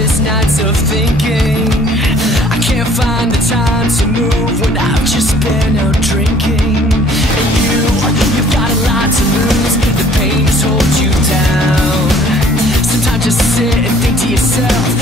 sleepless nights of thinking. I can't find the time to move when I've just been out drinking. And you've got a lot to lose. The pain just holds you down. Sometimes just sit and think to yourself,